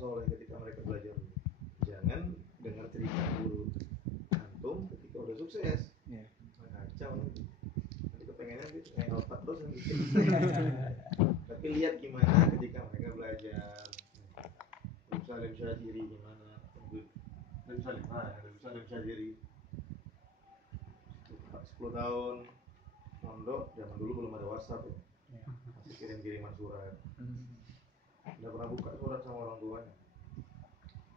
soleh ketika mereka belajar dulu. Jangan dengar cerita guru antum ketika udah sukses. Kacau nanti. Nanti kepengennya gitu kayak Alphard terus nanti. Tapi lihat gimana ketika mereka belajar. Salim Syajiri gimana? Salim Syajiri 10 tahun mondok, zaman dulu belum ada WhatsApp ya. Masih kirim-kiriman surat. Nggak pernah buka surat sama orang tuanya.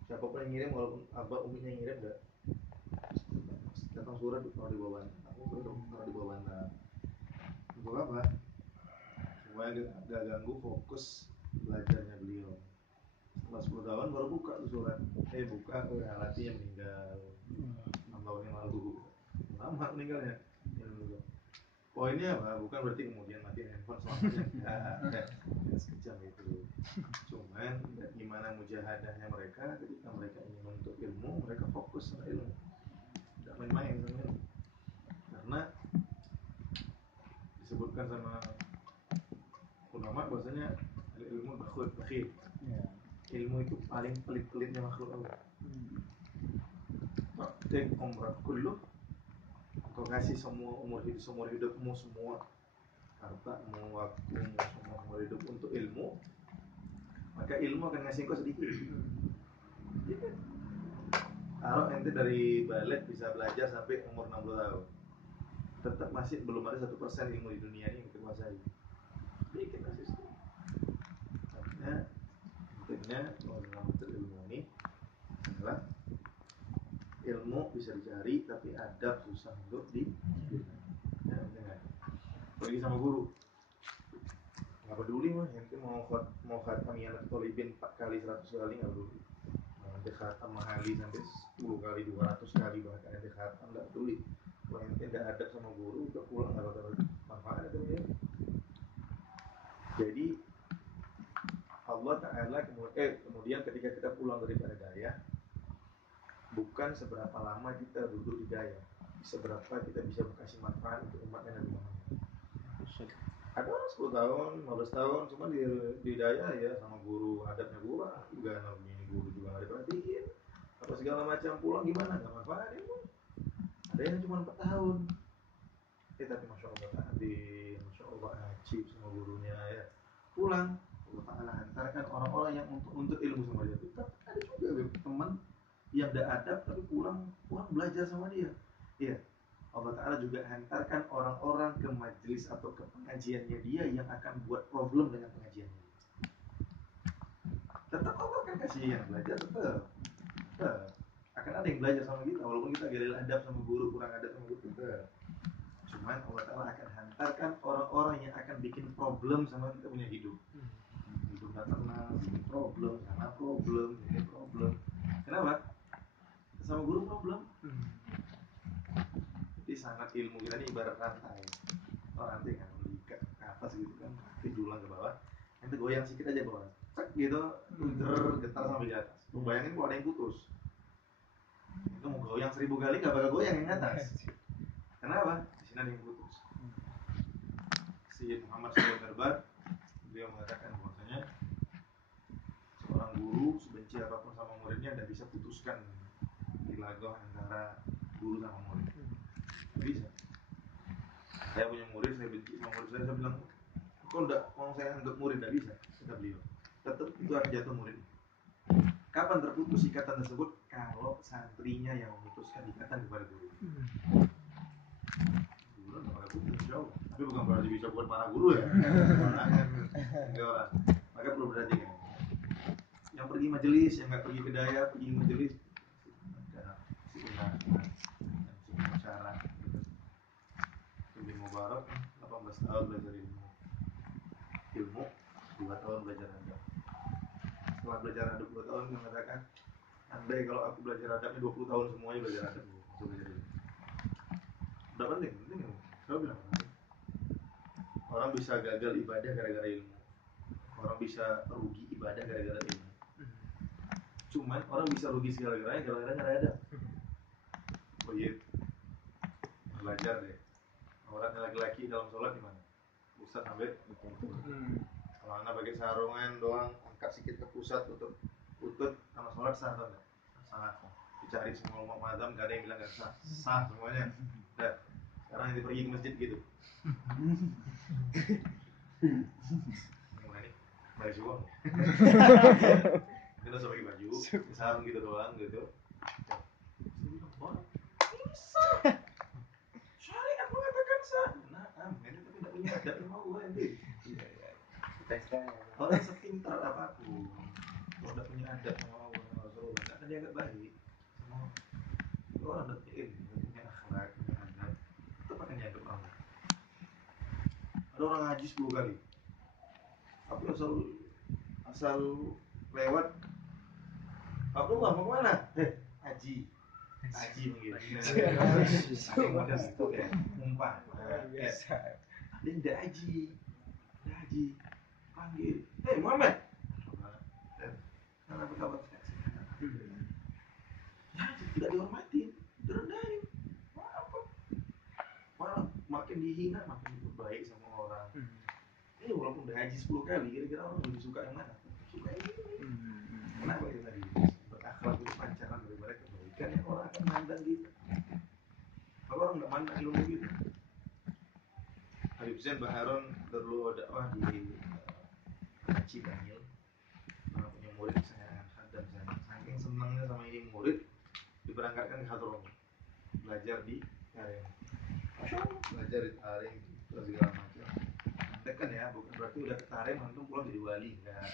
Siapapun yang ngirim, walaupun abah uminya yang ngirim, nggak datang surat taruh di bawah bantal. Aku surat taruh di bawah bantal. Untuk apa? Supaya nggak ganggu fokus belajarnya beliau. Setelah 10 tahun baru buka tuh surat. Buka, Halati yang meninggal 6 tahun yang lalu. Lama meninggalnya. Poinnya apa? Bukan berarti kemudian matiin handphone selamanya. Sekejam itu. Cuman gimana mujahadahnya mereka ketika mereka ingin menuntut ilmu, mereka fokus sama ilmu, tidak main-main sama ilmu. Karena disebutkan sama ulama bahwasanya ilmu bakhil. Ilmu itu paling pelit-pelitnya makhluk Allah. Take umrah kulluh, kau kasih semua seumur hidupmu, semua hartamu, waktumu, semua hidup untuk ilmu, maka ilmu akan ngasih kau sedikit. Kalau ente dari balik bisa belajar sampai umur 60 tahun, tetap masih belum ada 1% ilmu di dunia ini yang kita kuasai. Dikit masih sedikit. Artinya pentingnya dalam bentuk ilmu ini adalah ilmu bisa dicari, tapi adab susah untuk dipilih. Ya, penting. Pergi sama guru. Nggak peduli mah, ente mau khatam Iyanat Tolibin 4 kali 100 kali nggak peduli. Ente khatam mahali sampai 10 kali 200 kali bahkan ente khatam nggak peduli. Kalau ente nggak adab sama guru, udah pulang nggak bakal manfaat itu ya. Jadi Allah Ta'ala kemudian ketika kita pulang daripada daya, bukan seberapa lama kita duduk di daya, seberapa kita bisa kasih manfaat untuk umatnya Nabi Muhammad. Ada 10 tahun, 15 tahun, cuma di daya ya sama guru, adabnya guru, juga ini guru juga nggak diperhatiin, apa segala macam, pulang gimana, nggak manfaat itu. Ada yang cuma 4 tahun, tapi masya Allah ta'adil, masya Allah ajib sama gurunya ya, pulang Allah Ta'ala hantarkan orang-orang yang untuk ilmu sama dia. Tapi ada juga teman yang tidak adab tapi pulang belajar sama dia. Iya, Allah Ta'ala juga hantarkan orang-orang ke majelis atau ke pengajiannya dia yang akan buat problem dengan pengajiannya. Tetap Allah akan kasih yang belajar, tetap akan ada yang belajar sama kita, walaupun kita gagal adab sama guru, kurang adab sama guru, tetap. Cuman Allah Ta'ala akan hantarkan orang-orang yang akan bikin problem sama kita punya hidup. Hidup gak tenang, bikin problem, sana problem, ini problem. Kenapa? Sama guru problem. Jadi sangat ilmu kita ini ibarat rantai. Rantai kan di atas gitu kan, kaki julang ke bawah. Nanti goyang sedikit aja bawah, cek gitu, getar sampai ke atas. Bayangin kalau ada yang putus, itu mau goyang 1000 kali gak bakal goyang yang atas. Kenapa? Di sini ada yang putus. Syed Muhammad Syed Darbar, beliau mengatakan bahwasanya seorang guru sebenci apapun sama muridnya tidak bisa putuskan ilagah antara guru sama murid. Tidak bisa. Saya punya murid, saya benci sama murid saya bilang, kok tidak mau saya anggap murid, tidak bisa. Kata beliau, tetap itu akan jatuh murid. Kapan terputus ikatan tersebut? Kalau santrinya yang memutuskan ikatan kepada guru. Guru tidak boleh putus, insya Allah. Tapi bukan berarti bisa buat para guru ya. Orang. Maka perlu perhatikan. Yang pergi majelis, yang nggak pergi ke daya, pergi majelis, ada syarat. Ibn Mubarak 18 tahun belajar ilmu, 2 tahun belajar adab. Setelah belajar adab 2 tahun mengatakan, andai kalau aku belajar adabnya 20 tahun semuanya belajar adab. Udah penting ya. Saya bilang penting. Orang bisa gagal ibadah gara-gara ilmu. Orang bisa rugi ibadah gara-gara ilmu. Cuman orang bisa rugi segala-galanya gara-gara nggak ada. Oh iya, belajar deh. Orang laki-laki dalam sholat gimana? Pusat sampai kalau anak pakai sarungan doang, angkat sedikit ke pusat untuk utut sama sholat sah atau enggak? Sah. Dicari semua umat mazhab gak ada yang bilang gak sah. Sah semuanya. Udah. Sekarang nanti pergi ke masjid gitu. Gimana nih? Bayar uang. Kita langsung pakai baju, sarung gitu doang gitu. Sah. Syariat mengatakan sah. Nah, ini tapi tidak punya adat mau gue nanti. Orang sepintar apapun, kalau tidak punya adat sama Allah sama Rasulullah, nggak akan dianggap baik. Semua orang tidak punya ilmu, tidak punya akhlak, punya adab, tetap akan dianggap Allah. Ada orang ngaji 10 kali, tapi asal lewat, Abdullah mau kemana? Haji mungkin. Ada yang modest itu ya, umpan. Ada yang tidak haji, panggil, Muhammad. Karena berkabar ya, tidak dihormatin, direndahin. Malah makin dihina, makin baik sama orang. Ini walaupun udah haji 10 kali, kira-kira orang lebih suka yang mana? Suka yang ini. Kenapa itu tadi? Berakhlak itu pancaran daripada kebaikan yang orang akan mandang gitu. Kalau orang nggak mandang ilmu gitu. Habib Zain Baharon dulu dakwah di Haji Banyil. Punya murid saya khadam saya. Saking senangnya sama ini murid, diberangkatkan ke Hadron. Belajar di Tarem. Belajar di Tarem terus segala macam. Nanti kan ya, bukan berarti udah ke Tarem langsung pulang jadi wali. Enggak.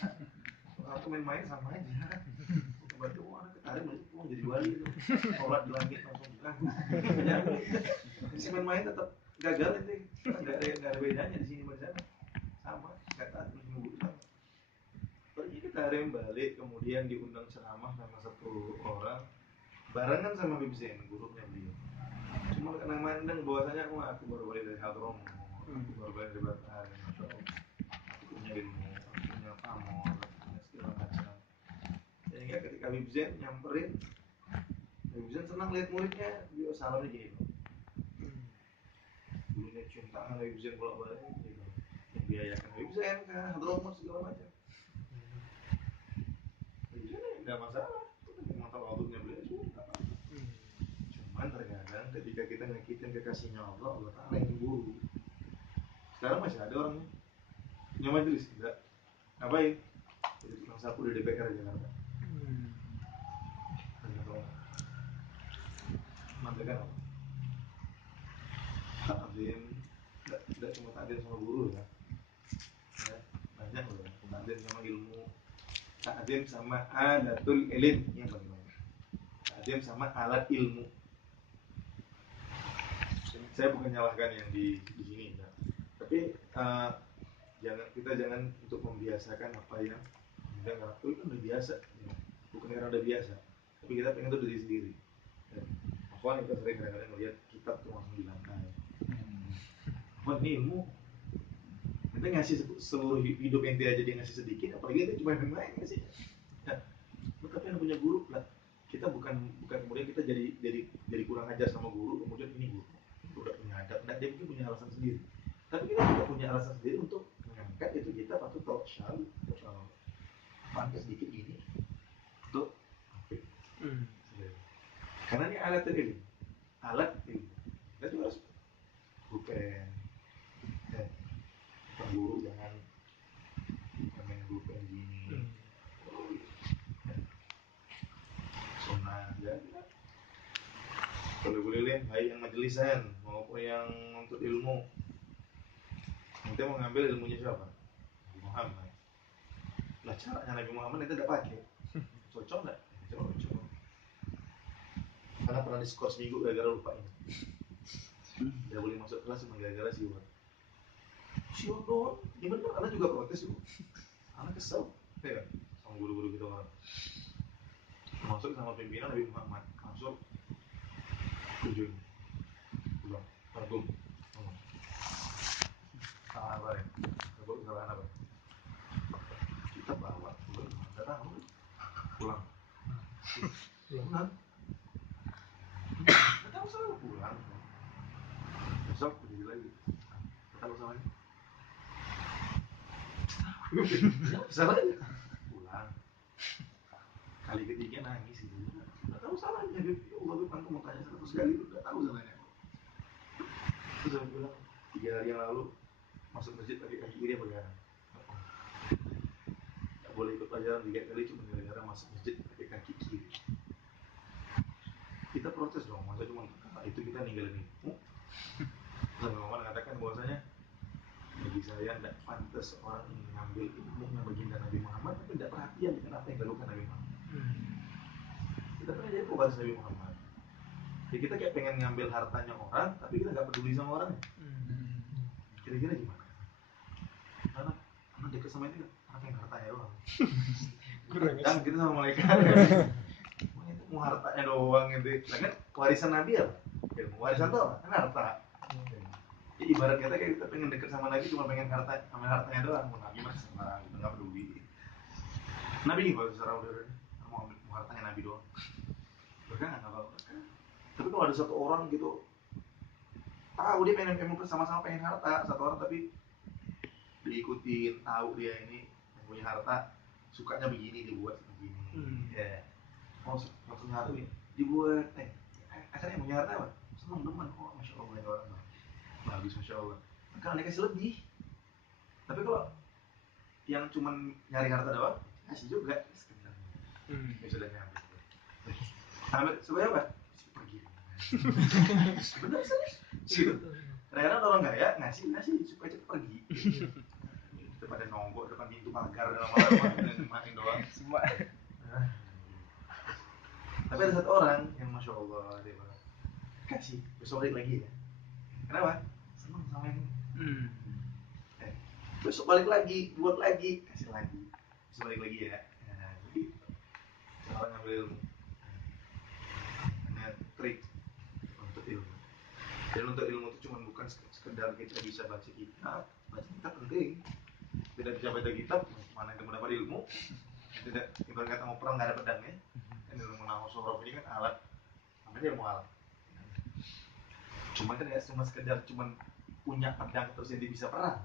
Aku main-main sama aja. Bukan berarti anak ke Tarem langsung pulang jadi wali. Sholat di langit langsung bilang. Ya, main-main tetap gagal nanti. Nggak ada bedanya di sini sama sama. Nggak taat terus nunggu sama. Pergi ke Tarem balik, kemudian diundang ceramah sama satu orang. Barengan sama Habib Zain, gurunya beliau. Cuma karena mandang bahwasanya aku baru balik dari Hadron, aku baru balik dari Batar, Masya Allah. Aku punya ilmu, aku punya pamor, aku punya segala macam. Sehingga ketika Habib Zain nyamperin, Habib Zain senang lihat muridnya, dia salamnya gini loh. Gurunya cium tangan Habib Zain bolak-balik gitu. Yang biayakan Habib Zain kan, Hadron segala macam. Habib Zain nggak masalah, memang tawaduknya beliau cuma nggak apa-apa. Cuman terkadang ketika kita nyakitin kekasihnya Allah, Allah Ta'ala yang cemburu. Sekarang masih ada orang punya majelis, enggak? Ngapain? Jadi tukang sapu di DPR Jakarta. Mantekan apa? Takdim, tidak cuma takdim sama guru ya. Banyak loh, takdim sama ilmu, takdim sama adatul ilm yang paling banyak. Takdim sama alat ilmu. Saya bukan nyalahkan yang di sini ya. Tapi kita jangan untuk membiasakan apa yang kita nggak itu kan udah biasa ya. Bukan karena udah biasa, tapi kita pengen itu dari sendiri ya. Apalagi kita sering kadang-kadang melihat kitab tuh langsung di lantai. Ini ilmu kita ngasih seluruh hidup ente aja dia ngasih sedikit, apalagi itu cuma main ngasih ya. Tapi yang punya guru lah, kita bukan kemudian kita jadi kurang ajar sama guru, kemudian ini guru udah punya adab, nah, dia mungkin punya alasan sendiri. Tapi kita juga punya alasan sendiri untuk mengangkat itu kita patut tahu syal, pantas sedikit ini untuk karena ini alat ilmu, kita juga harus bukan guru jangan main bukan gini, sunnah ya. Kalau boleh baik yang majelisan maupun yang untuk ilmu. Nanti mau ngambil ilmunya siapa? Nabi Muhammad. Lah caranya Nabi Muhammad itu tidak pakai. Cocok nggak? Coba. Karena pernah diskors minggu gara-gara lupa ini. Tidak boleh masuk kelas cuma gara-gara siwak. Siwak doang. Ini benar. Anak juga protes tuh. Anak kesel. Ya, sama guru-guru gitu orang. Masuk sama pimpinan Nabi Muhammad. Masuk. Kunjung. Pulang. Targum. Salah apa ya? Kesalahan apa? Kita bawa nggak tahu pulang nggak tahu salah pulang besok pergi lagi nggak tahu salahnya salahnya pulang Kali ketiga nangis gitu. Nggak tahu salahnya, Beb. Ya Allah, Beb, antum mau tanya 100 kali itu nggak tahu salahnya. Terus saya bilang 3 hari yang lalu masuk masjid pakai kaki kiri apa kanan? Nggak boleh ikut pelajaran 3 kali cuma gara-gara masuk masjid pakai kaki kiri. Kita protes dong, masa cuma itu kita ninggalin ilmu. Lalu Muhammad mengatakan bahwasanya bagi saya tidak pantas orang mengambil ilmu yang baginda Nabi Muhammad tapi tidak perhatian dengan apa yang dilakukan Nabi Muhammad. Kita pengen jadi pewaris Nabi Muhammad. Jadi kita kayak pengen ngambil hartanya orang tapi kita nggak peduli sama orangnya. Kira-kira gimana? Anak dekat sama ini anak yang hartanya doang. Dan kita sama malaikat. Mau hartanya doang gitu. Nah kan warisan Nabi apa? Ilmu. Warisan itu apa? Kan harta. Ya, ibarat kata kayak kita pengen deket sama Nabi cuma pengen hartanya doang. Mau Nabi mah sembarang kita nggak peduli. Nabi nih kalau secara udah mau hartanya Nabi doang. Mereka nggak apa-apa. Tapi kalau ada satu orang gitu tahu dia pengen sama-sama pengen harta satu orang tapi diikutin tahu dia ini yang punya harta sukanya begini dibuat begini. Ya. Oh, waktu nyatu ya dibuat asalnya yang punya harta apa? Senang teman. Oh, masya Allah ya orang bagus masya Allah. Kan dikasih lebih. Tapi kalau yang cuma nyari harta doang kasih juga sekedar. Ya sudah nyampe. Ambil sebenarnya apa? Pergi. Benar sih. Kadang-kadang orang kaya ngasih supaya cepat pergi. Kita pada nongkrong depan pintu pagar dan lama-lama main doang. Semua. Tapi ada satu orang yang masya Allah dia bilang kasih besok balik lagi ya. Kenapa? Senang sama ini. Besok balik lagi, buat lagi, kasih lagi. Besok balik lagi ya. Nah, jadi orang ngambil ilmu. Hanya trik untuk ilmu. Dan untuk ilmu itu cuma bukan sekedar kita bisa baca kitab penting. Tidak bisa baca kitab, mana kita mendapat ilmu? Tidak, ibarat kata mau perang nggak ada pedangnya. Kan ilmu nahwu sorof ini kan alat, namanya ilmu alat. Cuma kan nggak cuma sekedar cuma punya pedang terus jadi bisa perang.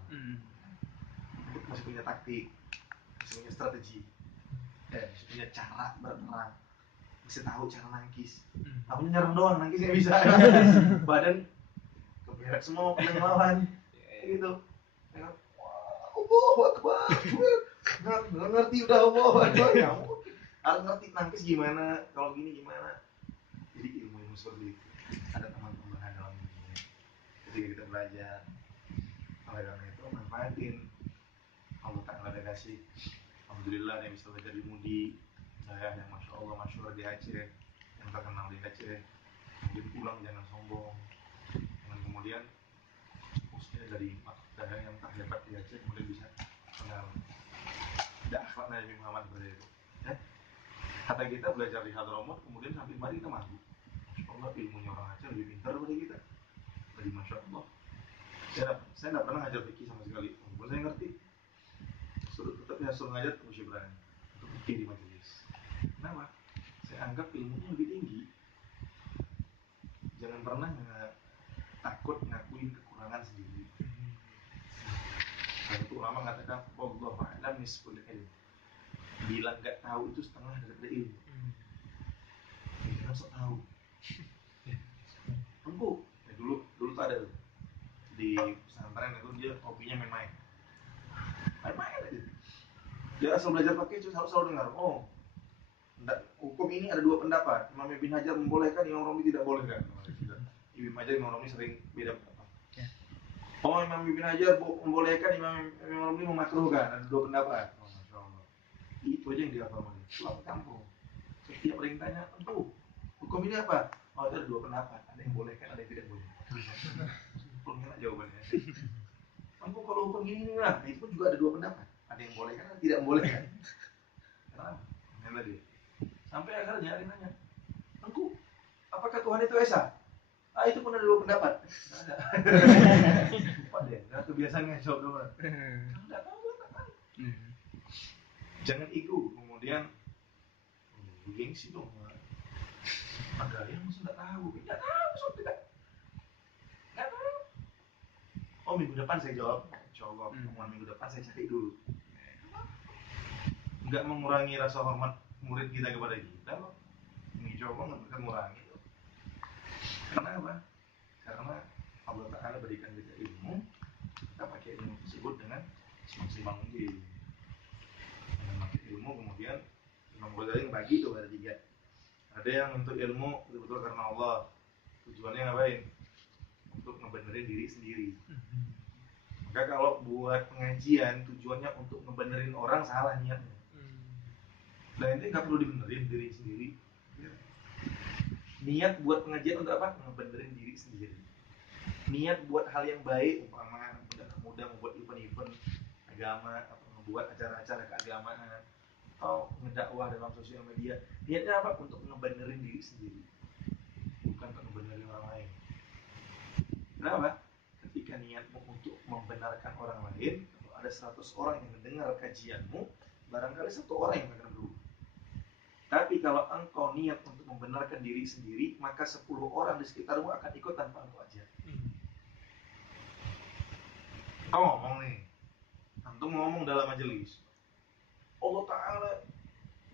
Masih punya taktik, masih punya strategi, masih punya cara berperang, masih tahu cara nangkis. Aku nyerang doang, nangkis nggak bisa. Badan keberat semua pedang lawan, gitu. Allahu Akbar, nggak ngerti udah Allahu Akbar ya. Harus ngerti nangkis gimana, kalau gini gimana. Jadi ilmu seperti itu ada teman-teman dalam dunia. Ketika kita belajar, oleh karena itu manfaatin. Allah Ta'ala ada kasih. Alhamdulillah yang bisa belajar di Mudi. Saya yang masya Allah masyhur di Aceh, yang terkenal di Aceh. Kemudian pulang jangan sombong. Dan kemudian usia dari daerah yang terhebat di Aceh kemudian bisa kenal dakwah Nabi Muhammad seperti itu. Ya. Kata kita belajar di Hadramaut, kemudian sampai mari kita maju. Masya Allah ilmunya orang Aceh lebih pintar daripada kita. Jadi masya Allah. Saya nggak pernah ngajar fikih sama sekali. Walaupun saya ngerti. Tetap saya suruh ngajar terus berani. Untuk fikih di majelis. Kenapa? Saya anggap ilmunya lebih tinggi. Jangan pernah takut ngakuin kekurangan sendiri. Dan itu ulama mengatakan wallahu a'lam nisful ilm. Bila nggak tahu itu setengah daripada ilmu. Kita harus tahu. Empuk. Ya, dulu tuh ada di pesantren itu dia hobinya main-main aja. Dia asal belajar pakai selalu dengar, oh hukum ini ada 2 pendapat. Imam Ibn Hajar membolehkan, Imam Romli tidak bolehkan. Ibn Hajar, Imam Romli sering beda pendapat. Oh, Imam Ibn Hajar membolehkan, Imam Romli memakruhkan. Ada 2 pendapat. Oh, masya Allah. Itu aja yang dihafal malah. Pulang ke kampung. Setiap ada yang tanya, hukum ini apa? Oh, itu ada 2 pendapat. Ada yang bolehkan, ada yang tidak boleh. Belum kena jawabannya. Kalau hukum ini lah, itu pun juga ada 2 pendapat. Ada yang boleh kan, ada yang tidak boleh kan. Kenapa? Yang tadi. Sampai akhirnya ada yang nanya, Engku, apakah Tuhan itu Esa? Itu pun ada 2 pendapat. Nggak ada. Lupa deh, nggak kebiasaan ngejawab doang. Nggak tahu. Jangan ego, kemudian gengsi dong. Ada yang mesti nggak tahu. Nggak tahu, soal tidak. Nggak tahu. Oh, minggu depan saya jawab. Insyaallah, minggu depan saya cari dulu. Nggak mengurangi rasa hormat murid kita kepada kita loh. Ini coba untuk mengurangi. Kenapa? Karena Allah Ta'ala berikan kita ilmu, kita pakai ilmu tersebut dengan semaksimal mungkin. Dengan pakai ilmu kemudian Imam Ghazali bagi itu ada 3. Ada yang untuk ilmu betul-betul karena Allah, tujuannya ngapain? Untuk ngebenerin diri sendiri. Maka kalau buat pengajian tujuannya untuk ngebenerin orang, salah niatnya. Dan itu nggak perlu dibenerin diri sendiri. Niat buat pengajian untuk apa? Ngebenerin diri sendiri. Niat buat hal yang baik, umpama mudah membuat event-event agama atau membuat acara-acara keagamaan atau ngedakwah dalam sosial media. Niatnya apa? Untuk ngebenerin diri sendiri, bukan untuk ngebenerin orang lain. Kenapa? Ketika niatmu untuk membenarkan orang lain, kalau ada 100 orang yang mendengar kajianmu, barangkali 1 orang yang akan berubah. Tapi kalau engkau niat untuk membenarkan diri sendiri, maka 10 orang di sekitarmu akan ikut tanpa engkau ajar. Kita ngomong nih, antum ngomong dalam majelis, Allah Ta'ala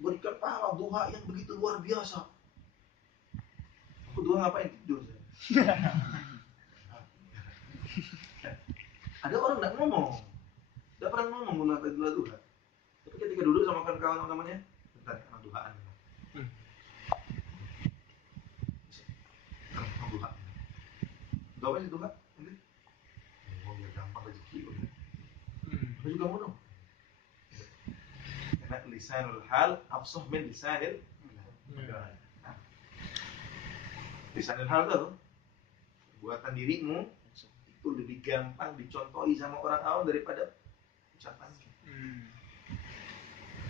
berikan pahala duha yang begitu luar biasa. Aku duha ngapain? Tidur saya. Ada orang nggak ngomong, nggak pernah ngomong mulai duha. Tapi ketika duduk sama kawan-kawannya, bentar, karena duhaan. Duha. Doa sih duha? Nanti. Oh, biar gampang rezeki. Aku juga mau dong. Karena lisanul hal afsah min lisanil. Lisanul hal tuh buatan dirimu itu lebih gampang dicontohi sama orang awam daripada ucapan.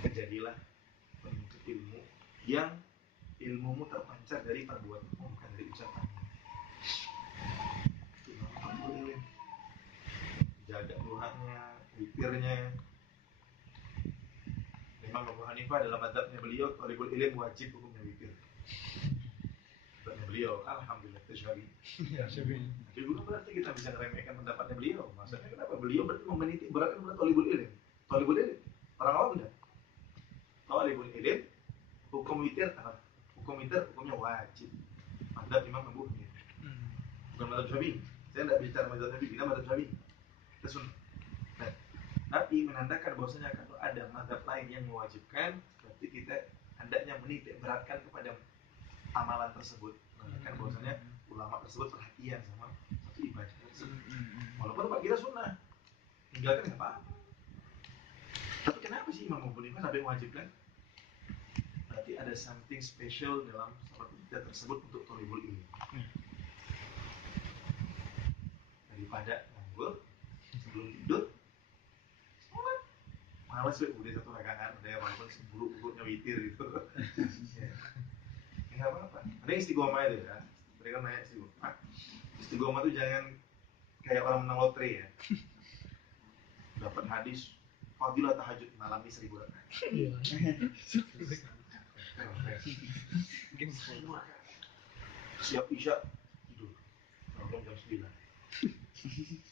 Jadilah penuntut ilmu yang ilmumu terpancar dari perbuatanmu, bukan dari ucapanmu. Jaga duhanya, witirnya. Imam Abu Hanifah dalam mazhabnya beliau, thalibul ilm wajib hukumnya witir. Mazhabnya beliau, alhamdulillah tasyabih. Tapi bukan berarti kita bisa meremehkan pendapatnya beliau. Maksudnya kenapa? Beliau menitik beratkan pada thalibul ilm. Thalibul ilm, orang awam enggak? Thalibul ilm, hukum witir apa? Hukum witir hukumnya wajib. Mazhab Imam Abu Hanifah. Bukan mazhab Syafi'i. Saya tidak bicara mazhab Syafi'i, kita mazhab Syafi'i. Kita sunnah. Nah, tapi menandakan bahwasanya kalau ada mazhab lain yang mewajibkan, berarti kita hendaknya menitik beratkan kepada amalan tersebut. Menandakan bahwasanya ulama tersebut perhatian sama satu ibadah tersebut. Walaupun tempat kita sunnah, tinggalkan nggak apa-apa. Tapi kenapa sih Imam Abu Hanifah sampai mewajibkan? Berarti ada something special dalam salat ibadah tersebut untuk thalibul ilmi. Daripada nganggur sebelum tidur, malas udah 1 rakaat, udah walaupun seburuk-buruknya witir gitu. Ya nggak apa-apa. Ada istiqomah itu ya. Mereka nanya istiqomah. Istiqomah itu jangan kayak orang menang lotre ya. Dapat hadis fadilah tahajud malam ini 1000 rakaat. Siap isya tidur. Bangun jam 9.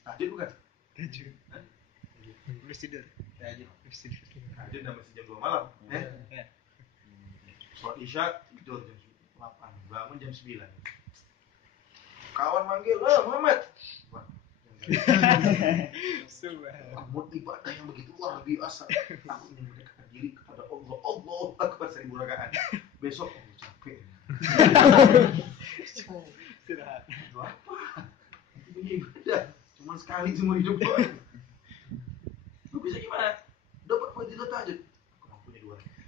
Tahajud bukan? Tahajud. Belum tidur. Tahajud udah masih jam 2 malam. Sholat isya tidur jam 8. Bangun jam 9. Kawan manggil, Muhammad. Wah, Amun ibadah yang begitu luar biasa. Aku ingin mendekatkan diri kepada Allah. Allah Akbar 1000 rakaat. Besok aku capek. Istirahat. Itu apa? Itu punya ibadah. Cuma sekali seumur hidup kok. Lu bisa gimana? Dapat fadilah tahajud. Aku mampunya 2 rakaat.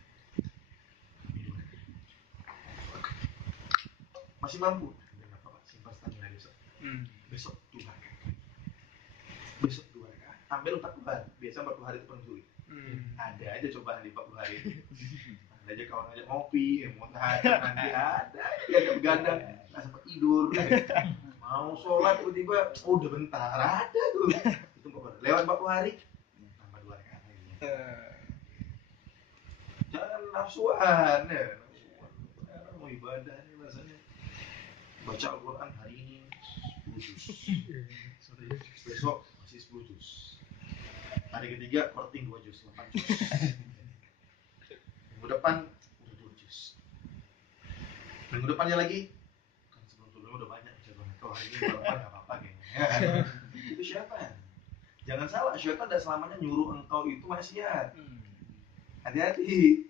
Masih mampu? Enggak apa-apa, simpan stamina besok. Besok 2 rakaat. Besok 2 rakaat. Ambil 40 hari. Biasa 40 hari itu paling sulit. Ada aja cobaan di 40 hari. Ada aja kawan ngajak ngopi, mau tahajud nanti ada aja yang begadang, nggak sempat tidur. Mau sholat tiba-tiba, udah bentar ada tuh. Itu lewat 40 hari, tambah 2 rakaat lagi. Jangan nafsuan ya. Nafsuan mau ibadah ini rasanya. Baca Al-Quran hari ini 10 juz. Besok masih 10 juz. Hari ketiga korting 2 juz, 8 juz. Minggu depan udah minggu depannya lagi kan sebelum-sebelumnya udah banyak syaitan. Kalau hari ini balapan nggak apa-apa kayaknya. Itu syaitan. Jangan salah, syaitan tidak selamanya nyuruh engkau itu maksiat. Hati-hati.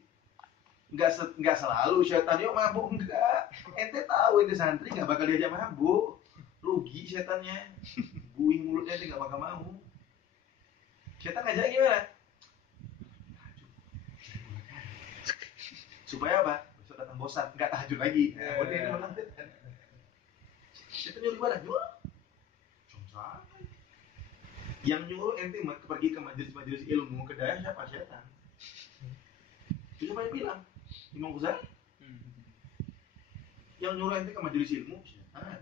Enggak selalu syaitan yuk mabuk, enggak. Ente tahu ente santri enggak bakal diajak mabuk. Rugi syaitannya. Buing mulutnya ente enggak bakal mau. Syaitan ngajak gimana? Supaya apa? Besok datang bosan, enggak tahajud lagi. Nah, ini menang. Syaitan nyuruh gimana? Nyuruh. Yang nyuruh ente pergi ke majelis-majelis ilmu, ke daya siapa? Syaitan. Itu siapa yang bilang? Imam Ghazali. Yang nyuruh ente ke majelis ilmu, syaitan.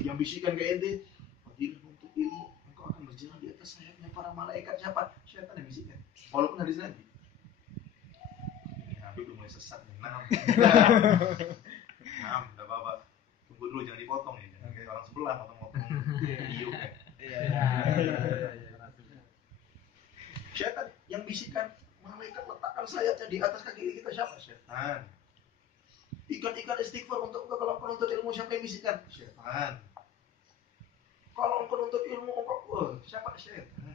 Yang bisikan ke ente, pergilah untuk ilmu, engkau akan berjalan di atas sayapnya para malaikat. Siapa? Syaitan yang bisikan. Walaupun hadis Nabi. Ini Habib udah mulai sesat nih. Nah, udah apa-apa. Tunggu dulu, jangan dipotong ya. Jangan kayak orang sebelah potong-potong iuk ya. Syaitan yang bisikan, malaikat letakkan sayapnya di atas kaki kita. Siapa? Syaitan. Ikan-ikan istighfar untuk engkau kalau engkau nuntut ilmu. Siapa yang bisikan? Syaitan. Kalau engkau nuntut ilmu engkau, siapa? Syaitan.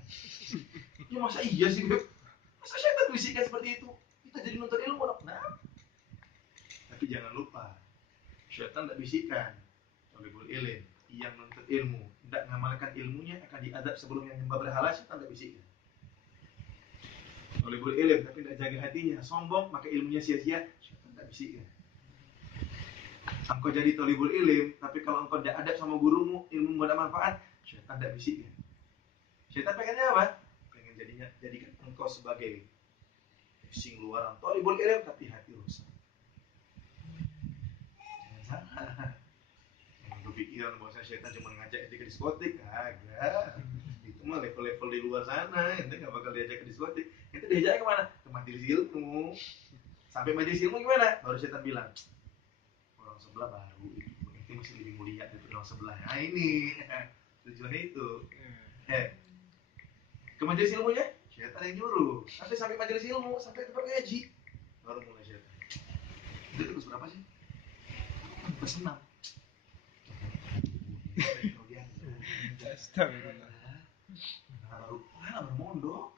Ya masa iya sih, Beb? Masa syaitan bisikan seperti itu? Kita jadi nuntut ilmu dong. Nah. Tapi jangan lupa, syaitan tidak bisikan. Thalibul ilm, yang nuntut ilmu, tidak mengamalkan ilmunya akan diadab sebelum yang nyembah berhala. Syaitan tidak bisikan. Thalibul ilm tapi tidak jaga hatinya, sombong, maka ilmunya sia-sia. Syaitan tidak bisikan. Engkau jadi thalibul ilm, tapi kalau engkau tidak adab sama gurumu, ilmu tidak manfaat, syaitan tidak bisikan. Syaitan pengennya apa? Pengen jadikan engkau sebagai sing luaran thalibul ilm tapi hati rusak. Jangan salah. Yang kepikiran bahwa syaitan cuma ngajak ke diskotik, kagak. Itu mah level-level di luar sana, ente nggak bakal diajak ke diskotik. Ente diajak kemana? Ke majelis ilmu. Sampai majelis ilmu gimana? Baru syaitan bilang, orang sebelah baru itu, ente masih lebih mulia daripada orang sebelah. Nah ini tujuannya itu. Ke majelis ilmunya, syaitan yang nyuruh. Sampai majelis ilmu, sampai tempat ngaji, baru mulai syaitan. Itu terus berapa sih? Terus 6. Astagfirullah. Baru mondok,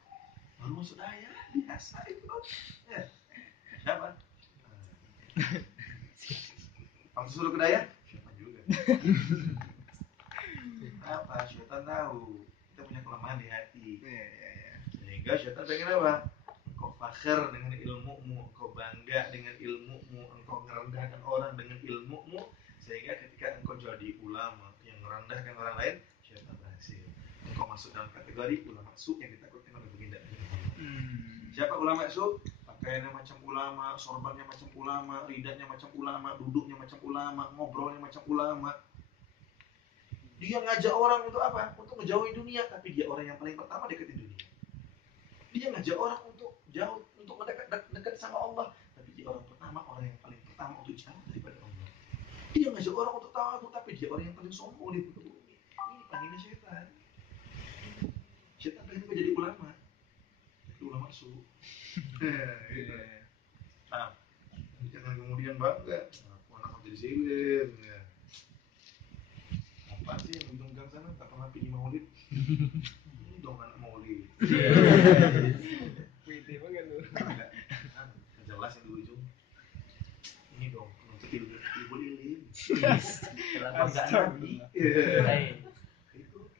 baru masuk daya, biasa itu. Ya. Siapa? Waktu suruh ke daya, syaitan juga. Apa? Syaitan tahu kita punya kelemahan di hati. Sehingga syaitan pengen apa? Engkau fakir dengan ilmumu, engkau bangga dengan ilmumu, engkau merendahkan orang dengan ilmumu, sehingga ketika engkau jadi ulama yang merendahkan orang lain, syaitan berhasil. Engkau masuk dalam kategori ulama su yang ditakutkan oleh baginda. Siapa ulama su? Pakaiannya macam ulama, sorbannya macam ulama, ridanya macam ulama, duduknya macam ulama, ngobrolnya macam ulama. Dia ngajak orang untuk apa? Untuk menjauhi dunia, tapi dia orang yang paling pertama deketin dunia. Dia ngajak orang untuk jauh, untuk mendekat sama Allah, tapi dia orang yang paling pertama untuk jauh daripada Allah. Dia ngajak orang untuk tawadhu, tapi dia orang yang paling sombong di muka bumi. Ini panggilnya syaitan. Syaitan pengen menjadi ulama, jadi ulama su. Gitu. Nah, jangan kemudian bangga, aku anak majelis ilmu. Ya. Apa sih yang ditunggang sana? Tak pernah pergi maulid. Ini dong anak maulid. Pede banget lu. Jelas yang di ujung. Ini dong untuk ilmu ilim. Kenapa enggak nabi? Itu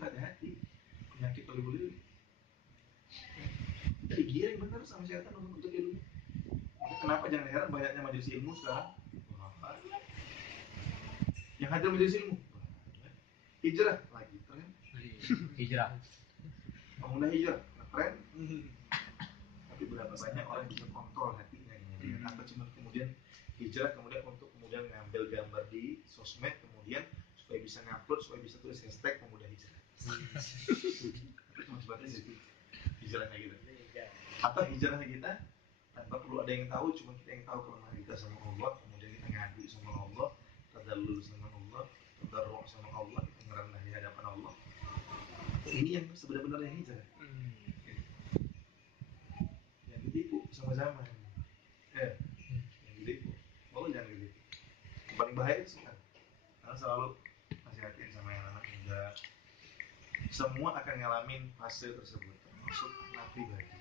hati-hati. Penyakit ilmu ilim. Jadi giring benar sama syaitan untuk ilmu. Kenapa jangan heran banyaknya majelis ilmu sekarang? Yang hadir majelis ilmu. Hijrah lagi tren. Hijrah. Pemuda hijrah tren. Tapi berapa banyak orang yang bisa kontrol hatinya ini? Atau cuma kemudian hijrah kemudian untuk kemudian ngambil gambar di sosmed kemudian supaya bisa ngupload, supaya bisa tulis hashtag pemuda hijrah. Cuma sebatas itu hijrahnya gitu. Atau hijrahnya kita tanpa perlu ada yang tahu, cuma kita yang tahu kelemahan kita sama Allah, kemudian kita ngadu sama Allah, tadallul sama Allah, tadarru' sama Allah, kita merendah di hadapan Allah. Ini yang sebenarnya hijrah. Yang ditipu sama-sama. Yang ditipu. Allah jangan ditipu. paling bahaya itu sekarang. Karena selalu nasihatin sama yang anak muda, semua akan ngalamin fase tersebut, termasuk anak pribadi.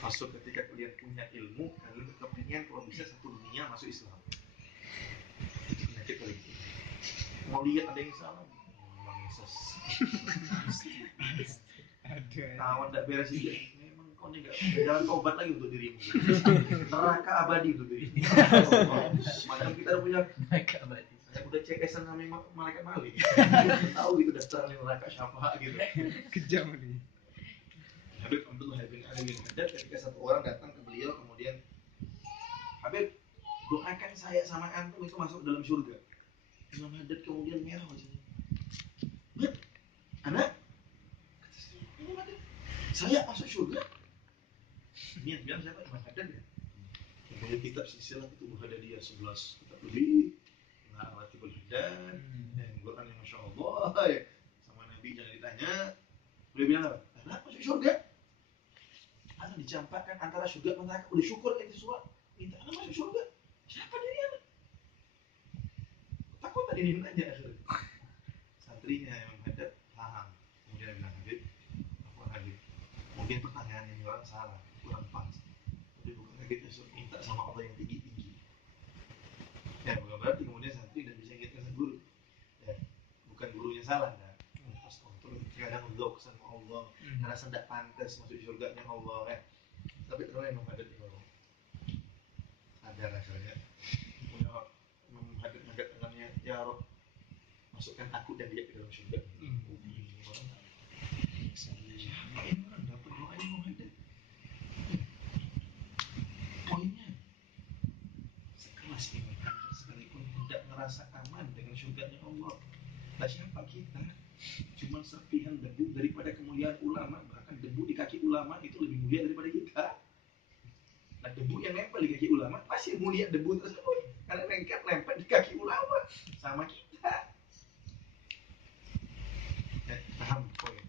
Masuk ketika kalian punya ilmu, kalian kepingin kalau bisa satu dunia masuk Islam. Itu penyakit paling gitu. Mau lihat ada yang salah, kawan tidak beres itu. Memang kau ini nggak jalan tobat lagi untuk dirimu. Neraka abadi untuk dirimu. Macam kita punya Mereka abadi. saya udah CS-an sama malaikat Malik. Tahu gitu daftar neraka siapa gitu. Kejam nih. Habib Abdullah bin Ali bin Haddad ketika satu orang datang ke beliau kemudian, Habib, doakan saya sama antum itu masuk dalam surga. Imam Haddad kemudian merah wajahnya. Bet, anak, saya masuk surga. Ini yang bilang siapa? Imam Haddad ya. Kemudian kitab silsilah itu ada dia 11 kitab lebih. Nah, Ratibul Haddad dan Quran yang Masya Allah ya. Sama Nabi jangan ditanya. Beliau bilang apa? Anak masuk surga. Anak dicampakkan antara surga dan neraka. Udah syukur itu semua. Minta anak masuk surga. Siapa dari anak? Takut tadi dia nanya akhirnya. Santrinya Imam Haddad paham. Kemudian dia bilang, Habib, apa Habib? Mungkin pertanyaan yang orang salah, kurang pas. Tapi bukan kita suruh minta sama Allah yang tinggi-tinggi. Ya bukan berarti kemudian santri dan bisa ingatkan sang guru. Ya, bukan gurunya salah, nah. Pas kontrol, kadang dzauq sama Allah, ngerasa tidak pantas masuk surganya Allah ya. Tapi terus Imam Haddad itu sadar akhirnya. Imam Haddad angkat tangannya, ya Rabb, masukkan aku dan dia ke dalam surga. Ini orang siapa yang orang dapat doa Imam Haddad? Poinnya sekelas Imam Haddad sekalipun tidak merasa aman dengan surganya Allah. Nah siapa kita? Cuma serpihan debu daripada kemuliaan ulama. Bahkan debu di kaki ulama itu lebih mulia daripada kita. Nah debu yang nempel di kaki ulama masih mulia debu tersebut, karena nempel di kaki ulama sama kita. Paham poin?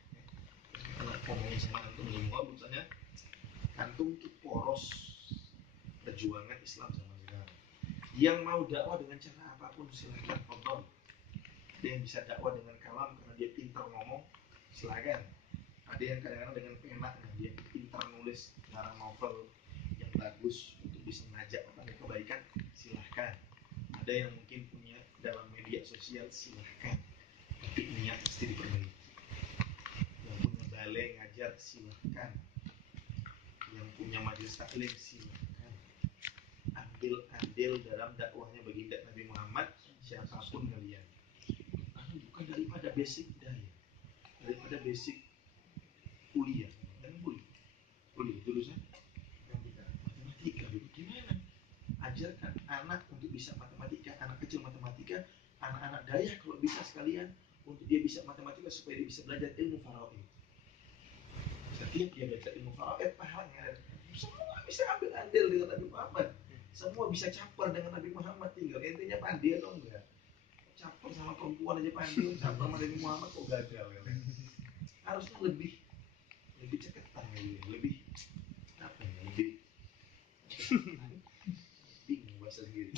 Kalau ngomongin sama antum semua, misalnya antum itu poros perjuangan Islam zaman sekarang. Yang mau dakwah dengan cara apapun silakan, fadhol. Ada yang bisa dakwah dengan kalam karena dia pintar ngomong, silakan. Ada yang kadang-kadang dengan penaknya dia pintar nulis ngarang novel yang bagus untuk bisa mengajak orang ke kebaikan, silahkan. Ada yang mungkin punya dalam media sosial, silahkan. Tapi niat mesti diperbaiki. Yang punya balai ngajar, silahkan. Yang punya majelis taklim, silahkan. Ambil andil dalam dakwahnya baginda Nabi Muhammad, siapapun kalian. Karena bukan daripada basic hidayah, daripada basic kuliah. Dan kuliah jurusan matematika. Gimana? Ajarkan anak untuk bisa matematika, anak kecil matematika, anak-anak daya kalau bisa sekalian untuk dia bisa matematika supaya dia bisa belajar ilmu faraid. Setiap dia belajar ilmu faraid, pahalanya semua bisa ambil andil dengan Nabi Muhammad. Semua bisa campur dengan Nabi Muhammad, tinggal intinya pandai atau enggak. Campur sama perempuan aja pandai, campur sama Nabi Muhammad kok gagal ya. Harusnya lebih ceketan ya, lebih apa ya, lebih bingung bahasa sendiri.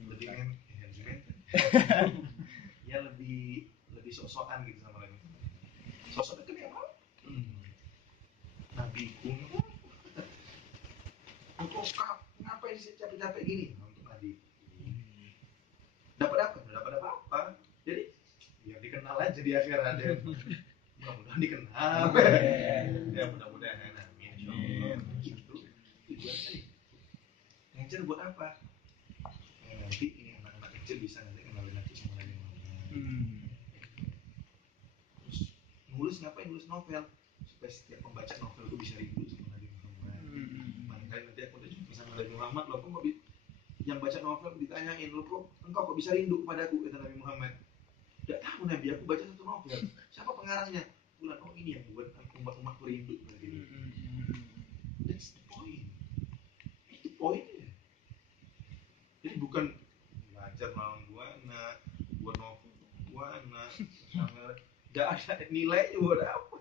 Lebih ya lebih sok-sokan gitu sama Nabi. Sosok itu yang mau Nabi ku engkau ngapain sih capek-capek gini untuk Nabi? Dapat apa? Jadi biar dikenal aja di akhirat ya. Mudah-mudahan dikenal. Ya mudah-mudahan amin insyaallah. Gitu. Tujuannya ngajar buat apa? Nanti ini anak-anak kecil bisa nanti kenalin Nabi sama Nabi Muhammad. Terus nulis ngapain? Nulis novel supaya setiap pembaca novel itu bisa rindu sama Nabi Muhammad. Barangkali nanti aku udah jumpa sama Nabi Muhammad, loh kok yang baca novel ditanyain, loh kok engkau kok bisa rindu kepadaku, kata Nabi Muhammad. Tidak tahu Nabi, aku baca satu novel. Siapa pengarangnya? Bulan, oh ini yang buat umat-umat rindu. That's the point. Itu poinnya. Jadi bukan belajar malam buana, buat novel buana, tidak ada nilainya buat apa?